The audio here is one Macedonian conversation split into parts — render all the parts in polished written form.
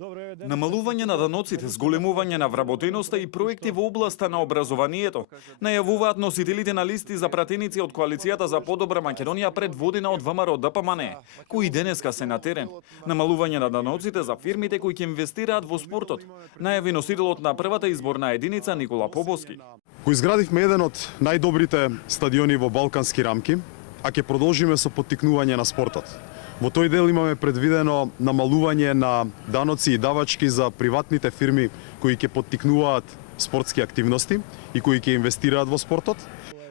Намалување на даноците, зголемување на вработеноста и проекти во областа на образованието, најавуваат носителите на листи за пратеници од Коалицијата за подобра Македонија предводена од ВМРО ДПМНЕ, кои денеска се на терен. Намалување на даноците за фирмите кои ќе инвестираат во спортот, најави носителот на првата изборна единица Никола Поповски. Го изградивме еден од најдобрите стадиони во балкански рамки, а ќе продолжиме со поттикнување на спортот. Во тој дел имаме предвидено намалување на даноци и давачки за приватните фирми кои ќе поттикнуваат спортски активности и кои ќе инвестираат во спортот.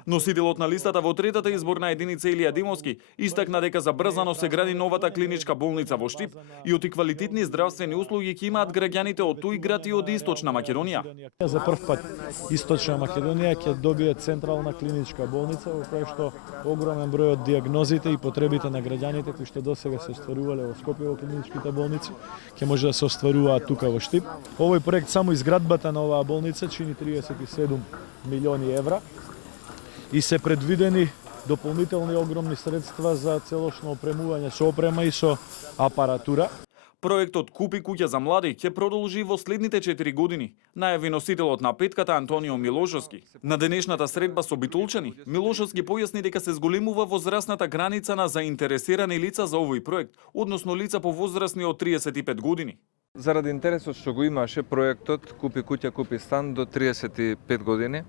Носителот на листата во третата изборна единица Илија Димовски истакна дека забрзано се гради новата клиничка болница во Штип и оти квалитетни здравствени услуги ќе имаат граѓаните од тој град и од Источна Македонија. За прв пат Источна Македонија ќе добие централна клиничка болница во која што огромен број од дијагнозите и потребите на граѓаните кои што досега се остварувале во Скопје во клиничките болници ќе може да се остваруваат тука во Штип. Овој проект само изградбата на оваа болница чини 37 милиони евра. И се предвидени дополнителни огромни средства за целосно опремување со опрема и со апаратура. Проектот Купи куќа за млади ќе продолжи во следните 4 години, најави носителот на петката Антонио Милошовски. На денешната средба со битолчани, Милошовски појасни дека се зголемува возрастната граница на заинтересирани лица за овој проект, односно лица повозрастни од 35 години. Заради интересот што го имаше проектот Купи куќа, купи стан до 35 години,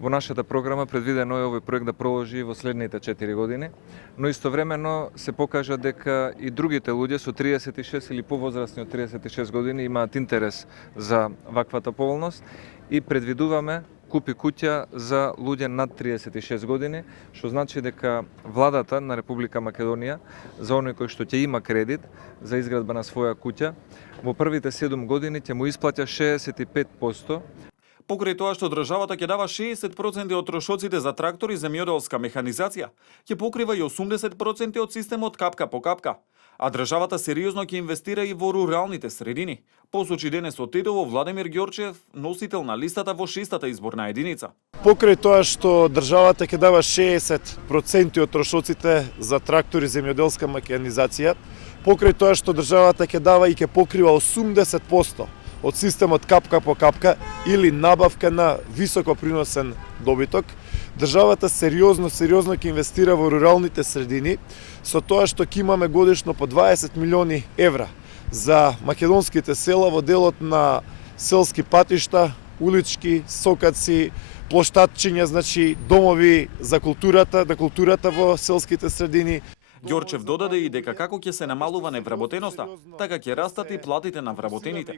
во нашата програма предвидено е овој проект да продолжи во следните 4 години, но истовремено се покажа дека и другите луѓе со 36 или повозрастни од 36 години имаат интерес за ваквата поволност и предвидуваме Купи куќа за луѓе над 36 години, што значи дека владата на Република Македонија за оној кој што ќе има кредит за изградба на своја куќа, во првите 7 години ќе му исплаќа 65%. Покрај тоа што државата ќе дава 60% од трошоците за трактори и земјоделска механизација, ќе покрива и 80% од системот капка по капка. А државата сериозно ќе инвестира и во руралните средини, посочи денес од Тетово Владимир Ѓорчев, носител на листата во 6-та изборна единица. Покрај тоа што државата ќе дава 60% од трошоците за трактори и земјоделска механизација, покрај тоа што државата ќе дава и ќе покрива 80% од системот капка по капка или набавка на високо приносен добиток, државата сериозно ќе инвестира во руралните средини со тоа што ќе имаме годишно по 20 милиони евра за македонските села во делот на селски патишта, улички, сокаци, плоштадчиња, значи домови за културата во селските средини. Ѓорчев додаде и дека како ќе се намалува невработеноста, така ќе растат и платите на вработените.